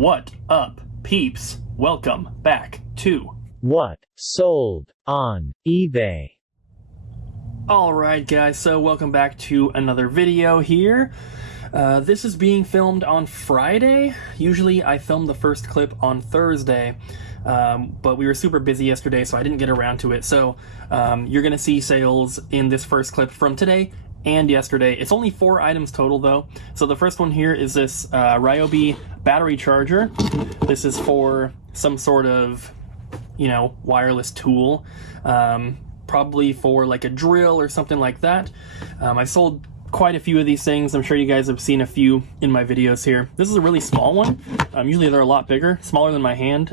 What up, peeps? Welcome back to What Sold on eBay. Alright guys, so welcome back to another video here. This is being filmed on Friday. Usually I film the first clip on Thursday, but we were super busy yesterday, so I didn't get around to it. So you're going to see sales in this first clip from today and yesterday. It's only 4 items total though. So the first one here is this Ryobi battery charger. This is for some sort of, wireless tool. Probably for like a drill or something like that. I sold quite a few of these things. I'm sure you guys have seen a few in my videos here. This is a really small one. Usually they're a lot bigger, smaller than my hand.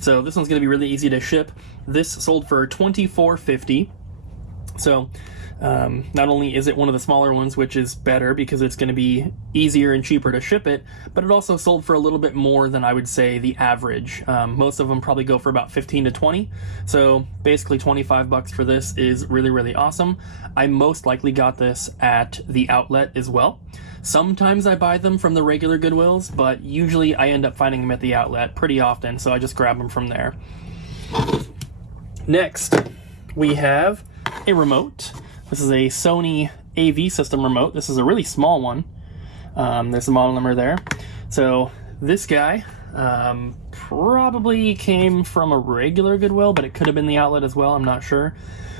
So this one's going to be really easy to ship. This sold for $24.50. So not only is it one of the smaller ones, which is better because it's going to be easier and cheaper to ship it, but it also sold for a little bit more than I would say the average. Most of them probably go for about 15 to 20. So basically 25 bucks for this is really, really awesome. I most likely got this at the outlet as well. Sometimes I buy them from the regular Goodwills, but usually I end up finding them at the outlet pretty often, so I just grab them from there. Next, we have a remote. This is a Sony AV system remote. This is a really small one. There's the model number there. So this guy probably came from a regular Goodwill, but it could have been the outlet as well. I'm not sure.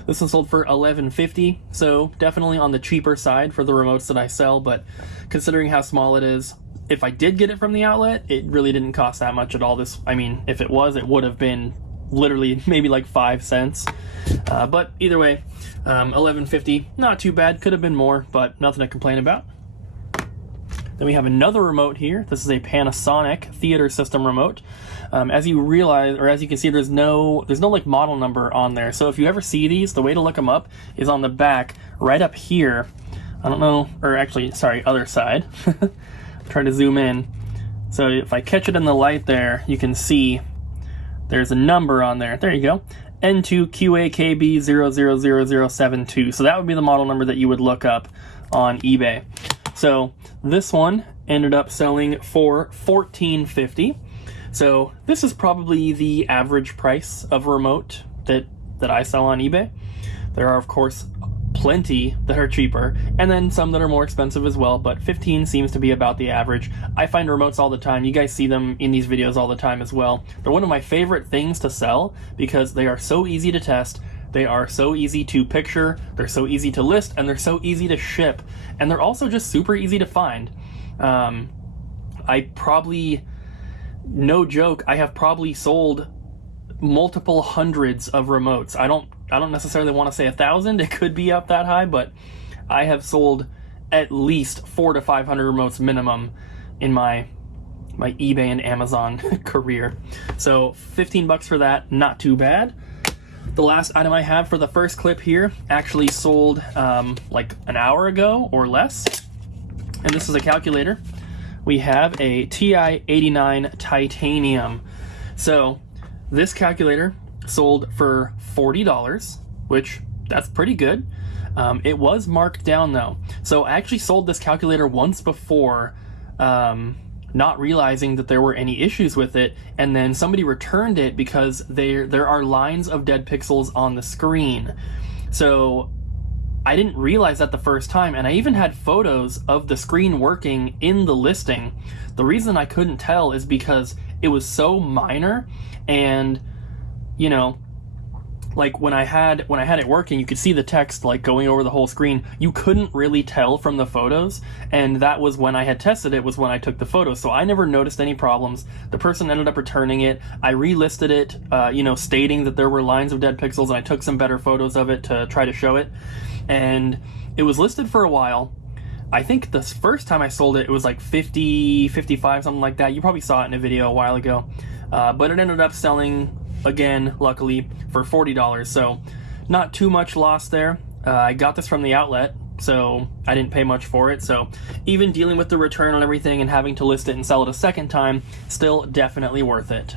This one sold for $11.50, so definitely on the cheaper side for the remotes that I sell, but considering how small it is, if I did get it from the outlet, it really didn't cost that much at all. If it was, it would have been literally maybe like 5 cents. But either way, $11.50, not too bad. Could have been more, but nothing to complain about. Then we have another remote here. This is a Panasonic theater system remote. As you realize, or as you can see, there's no like model number on there. So if you ever see these, the way to look them up is on the back, right up here. I don't know, or actually, sorry, other side. Try to zoom in. So if I catch it in the light there, you can see there's a number on there. There you go. N2QAKB000072. So that would be the model number that you would look up on eBay. So this one ended up selling for $14.50. So this is probably the average price of a remote that I sell on eBay. There are, of course, plenty that are cheaper, and then some that are more expensive as well, but 15 seems to be about the average. I find remotes all the time. You guys see them in these videos all the time as well. They're one of my favorite things to sell because they are so easy to test, they are so easy to picture, they're so easy to list, and they're so easy to ship, and they're also just super easy to find. I probably, no joke, I have probably sold multiple hundreds of remotes. I don't necessarily want to say 1,000. It could be up that high, but I have sold at least 400 to 500 remotes minimum in my eBay and Amazon career. So 15 bucks for that, not too bad. The last item I have for the first clip here actually sold like an hour ago or less, and this is a calculator. We have a TI-89 titanium. So this calculator sold for $40, which that's pretty good. It was marked down though. So I actually sold this calculator once before, not realizing that there were any issues with it, and then somebody returned it because there are lines of dead pixels on the screen. So I didn't realize that the first time, and I even had photos of the screen working in the listing. The reason I couldn't tell is because it was so minor, and like when I had it working, you could see the text like going over the whole screen. You couldn't really tell from the photos, and that was when I had tested it, was when I took the photos. So I never noticed any problems. The person ended up returning it. I relisted it, stating that there were lines of dead pixels, and I took some better photos of it to try to show it. And it was listed for a while. I think the first time I sold it, it was like 50, 55, something like that. You probably saw it in a video a while ago. But it ended up selling, again, luckily, for $40. So not too much loss there. I got this from the outlet, so I didn't pay much for it. So even dealing with the return on everything and having to list it and sell it a second time, still definitely worth it.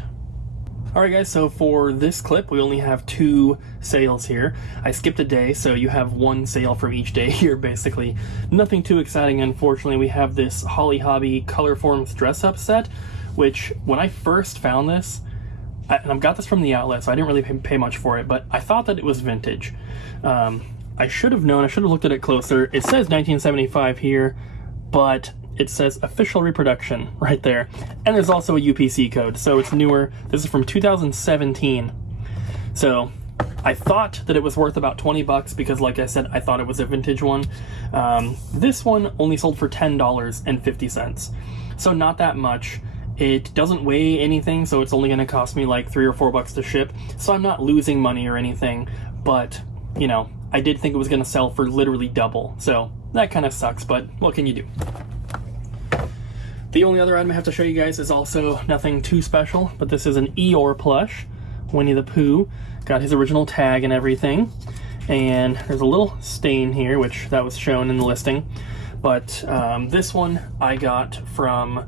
Alright guys, so for this clip, we only have 2 sales here. I skipped a day, so you have 1 sale from each day here, basically. Nothing too exciting, unfortunately. We have this Holly Hobby Colorforms dress-up set, which when I first found this, and I've got this from the outlet, so I didn't really pay much for it, but I thought that it was vintage. I should have known, I should have looked at it closer. It says 1975 here, but it says official reproduction right there. And there's also a UPC code, so it's newer. This is from 2017. So I thought that it was worth about 20 bucks because, like I said, I thought it was a vintage one. This one only sold for $10.50, so not that much. It doesn't weigh anything, so it's only going to cost me like $3 or $4 to ship. So I'm not losing money or anything, but you know, I did think it was going to sell for literally double. So that kind of sucks, but what can you do? The only other item I have to show you guys is also nothing too special, but this is an Eeyore plush, Winnie the Pooh. Got his original tag and everything. And there's a little stain here, which that was shown in the listing. But this one I got from,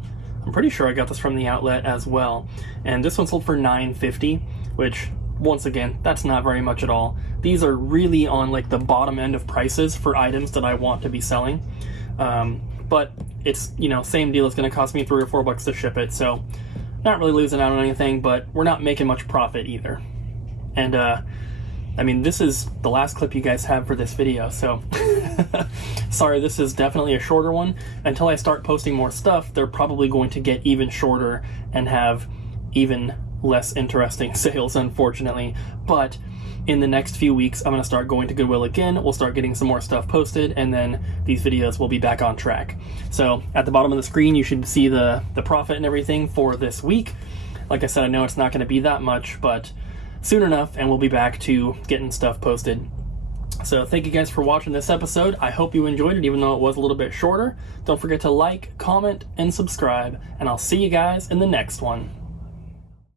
I'm pretty sure I got this from the outlet as well. And this one sold for $9.50, which, once again, that's not very much at all. These are really on like the bottom end of prices for items that I want to be selling. But it's, you know, same deal. It's going to cost me $3 or $4 to ship it. So not really losing out on anything, but we're not making much profit either. And I mean, this is the last clip you guys have for this video, so sorry, this is definitely a shorter one. Until I start posting more stuff, they're probably going to get even shorter and have even less interesting sales, unfortunately. But in the next few weeks, I'm going to start going to Goodwill again. We'll start getting some more stuff posted, and then these videos will be back on track. So at the bottom of the screen, you should see the profit and everything for this week. Like I said, I know it's not going to be that much, but soon enough, and we'll be back to getting stuff posted. So thank you guys for watching this episode. I hope you enjoyed it, even though it was a little bit shorter. Don't forget to like, comment, and subscribe, and I'll see you guys in the next one.